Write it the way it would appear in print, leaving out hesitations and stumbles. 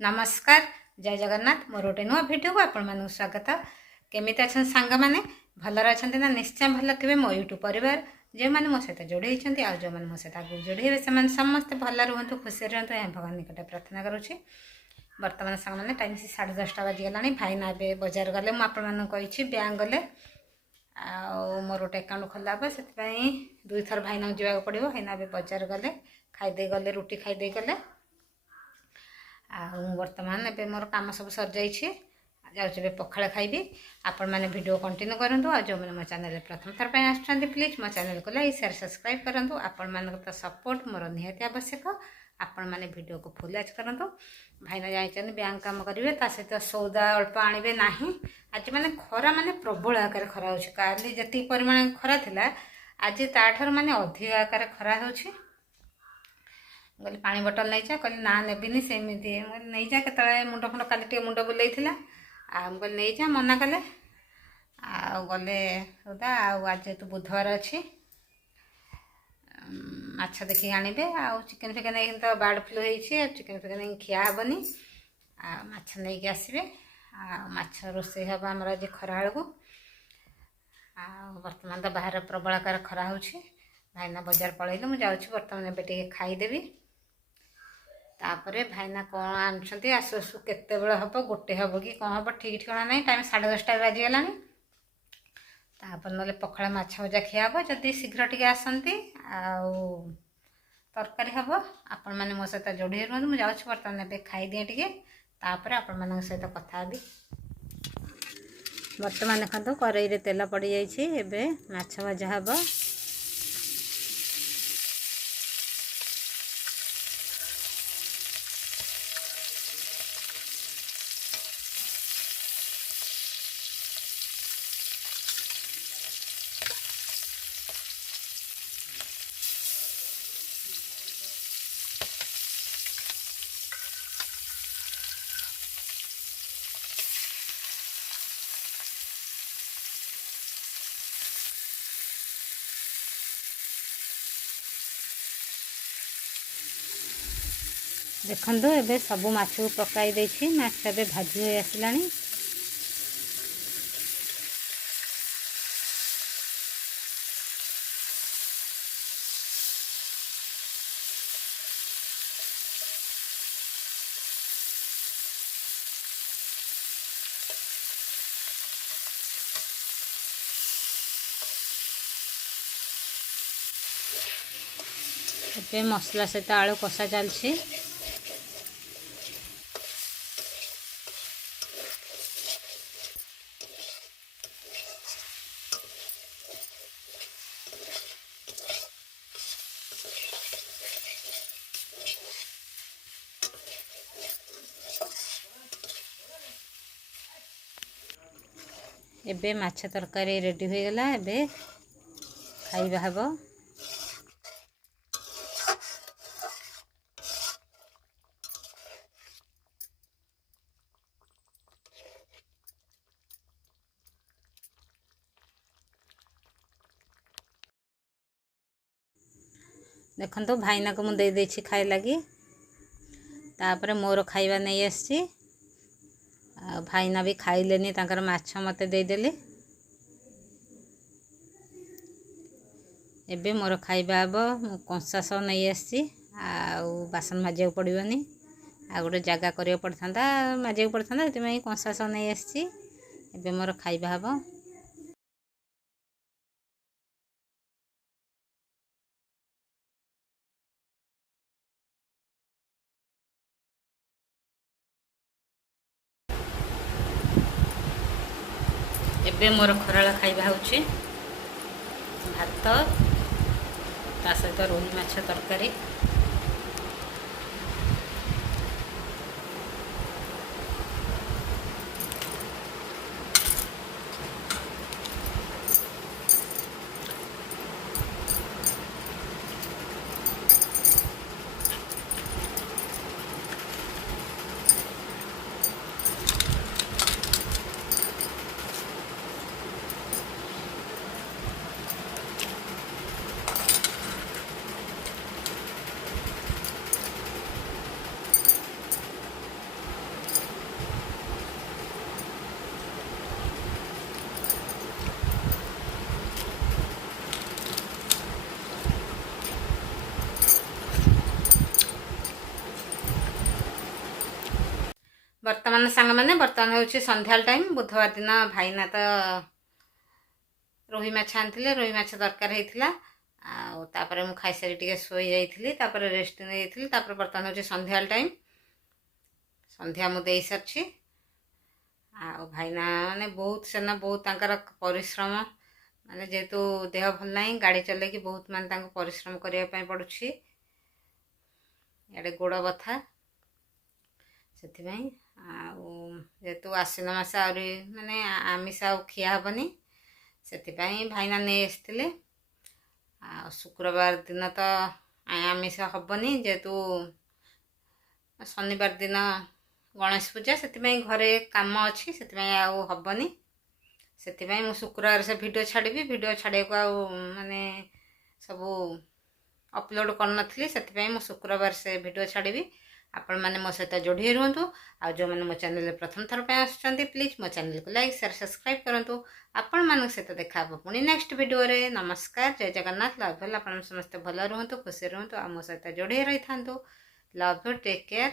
नमस्कार जय जगन्नाथ मोर गोटे नुआ भिडियो को आपण मानक स्वागत। केमिति अच्छा सांग मैंने भलर अच्छा ना निश्चय भल थे मो यूट्यूब परिवार जो मैंने मो सहित जोड़े आ जो मैंने मो सहित आगे जोड़े से समस्त भल रुहतु खुशी रुहतु यहाँ भगवान निकट प्रार्थना करुँची। बर्तमान सांग मैंने टाइम 10:30 बाजिगला भाई ना ए बजार गले मुझे बैंक गले मोर गोटे अकाउंट खोला हे से दुई थर भाई ना जावाक पड़ो भाईना बजार गले खाईदे गले रुटी खाईदे गले बर्तमान ए मोर कम सब सर जाऊे पखाड़ खाइबी। आपण मैंने वीडियो कंटिन्यू करूँ आ जो मैंने मो चैनल प्रथम थर पर आसुँच प्लीज मो चैनल को लाइक शेयर सब्सक्राइब करूँ। आपण मान तो सपोर्ट मोर निहाती आवश्यक। आपण मैंने वीडियो को फुल वॉच करूँ। भाईना जाइए बैंक काम करेंगे सहित सौदा अल्प आणवे ना। आज मैंने खरा माने प्रबल आकार खरा हो काली जी परिमाण खरा था आज ताठर माने अधिक आकार खरा हो। कहली पानी बोतल नहीं जा कहली ना नेबिनी सेमती नहीं जा के मुंड फुंड काली टे मुंड बुलाई कहली नहीं जा मना कले गले सौदा आज तो बुधवार अच्छी माछ देखिए आणवे चिकेन फिकेन तो बर्ड फ्लू हो चिकेन फिकेन खिया हेनी माछ नहीं आसवे माछ रोसे हम आमर आज खरा बेलू बर्तमान तो बाहर प्रबल आकार खरा हो भाईना बजार पलैलु मुझे बर्तमान एवं खाईदेवी तापरे भाईना कौन आनुंट आसु आसु केते बेल हम गोटे हम कि कौन हम ठीक ठिकाना नहीं टाइम 10:30 बाजिगला तापर ना पखाड़ माछ भजा खिया हे जदि शीघ्र टे आसती तरकारी हम आपण मैंने मो सहित जोड़ी रुहतु मुझे बर्तमान ए खाईदिए टे तापर आपण मान सहित कथा भी। बर्तमान देखो कड़ाई तेल पड़ जाइए माछ भजा हम देखो एबे सब माछ को पकाई देछि माछ एबे भाजी हो आसलानी। एबे मसला सहित आलू कषा चलछि एबे माछ तरकारी रेडी हो गला एबे खाइबा हबो। देखो तो भाईना को मुझे दे खाई लगी तापर मोर खाइबा नहीं आसी भाईना भी खाइलेनी तांकर माछ मते देदेले। एबे मोर खाइबा हम कंसा सह नहीं आसी बासन माजिया पड़ोनी आ गोटे जगह करिया पड़ता माजिया पड़ता से कंसा सह नहीं आसी एबे मोर खाइबा हम। एबे मोर खराला खाइबा होछि भात ता सहित रोही माछ तरकारी ବର୍ତ୍ତମାନ ସାଙ୍ଗମାନେ ବର୍ତ୍ତମାନ ହେଉଛି ସନ୍ଧ୍ୟାଳ ଟାଇମ୍। ବୁଧବାର ଦିନ ଭାଇନା ତ ରୋହି ମାଛ ଆଣିଥିଲେ, ରୋହି ମାଛ ଦରକାର ହେଇଥିଲା। ଆଉ ତାପରେ ମୁଁ ଖାଇସାରି ଟିକେ ଶୋଇଯାଇଥିଲି, ତାପରେ ରେଷ୍ଟ ନେଇଯାଇଥିଲି। ତାପରେ ବର୍ତ୍ତମାନ ହେଉଛି ସନ୍ଧ୍ୟାଳ ଟାଇମ୍, ସନ୍ଧ୍ୟା ମୁଁ ଦେଇସାରିଛି। ଆଉ ଭାଇନା ମାନେ ବହୁତ ସେନା ବହୁତ ତାଙ୍କର ପରିଶ୍ରମ, ମାନେ ଯେହେତୁ ଦେହ ଭଲ ନାହିଁ ଗାଡ଼ି ଚଲେଇକି ବହୁତ ମାନେ ତାଙ୍କୁ ପରିଶ୍ରମ କରିବା ପାଇଁ ପଡ଼ୁଛି। ଇଆଡ଼େ ଗୋଡ଼ ବଥା, ସେଥିପାଇଁ। ଆଉ ଯେହେତୁ ଆଶ୍ୱିନ ମାସ ଆହୁରି ମାନେ ଆମିଷ ଆଉ ଖିଆ ହେବନି, ସେଥିପାଇଁ ଭାଇନା ନେଇ ଆସିଥିଲେ। ଆଉ ଶୁକ୍ରବାର ଦିନ ତ ଆମିଷ ହେବନି, ଯେହେତୁ ଶନିବାର ଦିନ ଗଣେଶ ପୂଜା, ସେଥିପାଇଁ ଘରେ କାମ ଅଛି, ସେଥିପାଇଁ ଆଉ ହେବନି। ସେଥିପାଇଁ ମୁଁ ଶୁକ୍ରବାର ସେ ଭିଡ଼ିଓ ଛାଡ଼ିବି। ଭିଡ଼ିଓ ଛାଡ଼ିବାକୁ ଆଉ ମାନେ ସବୁ ଅପଲୋଡ଼ କରିନଥିଲି, ସେଥିପାଇଁ ମୁଁ ଶୁକ୍ରବାର ସେ ଭିଡ଼ିଓ ଛାଡ଼ିବି। ଆପଣମାନେ ମୋ ସହିତ ଯୋଡ଼ି ହୋଇ ରୁହନ୍ତୁ। ଆଉ ଯେଉଁମାନେ ମୋ ଚ୍ୟାନେଲରେ ପ୍ରଥମ ଥର ପାଇଁ ଆସୁଛନ୍ତି, ପ୍ଲିଜ୍ ମୋ ଚ୍ୟାନେଲକୁ ଲାଇକ୍ ସେୟାର ସବସ୍କ୍ରାଇବ୍ କରନ୍ତୁ। ଆପଣମାନଙ୍କ ସହିତ ଦେଖା ହେବ ପୁଣି ନେକ୍ସଟ ଭିଡ଼ିଓରେ। ନମସ୍କାର, ଜୟ ଜଗନ୍ନାଥ, ଲଭ୍ ୟୁ। ଆପଣ ସମସ୍ତେ ଭଲ ରୁହନ୍ତୁ, ଖୁସି ରୁହନ୍ତୁ, ଆଉ ମୋ ସହିତ ଯୋଡ଼ି ହୋଇ ରହିଥାନ୍ତୁ। Love you, take care.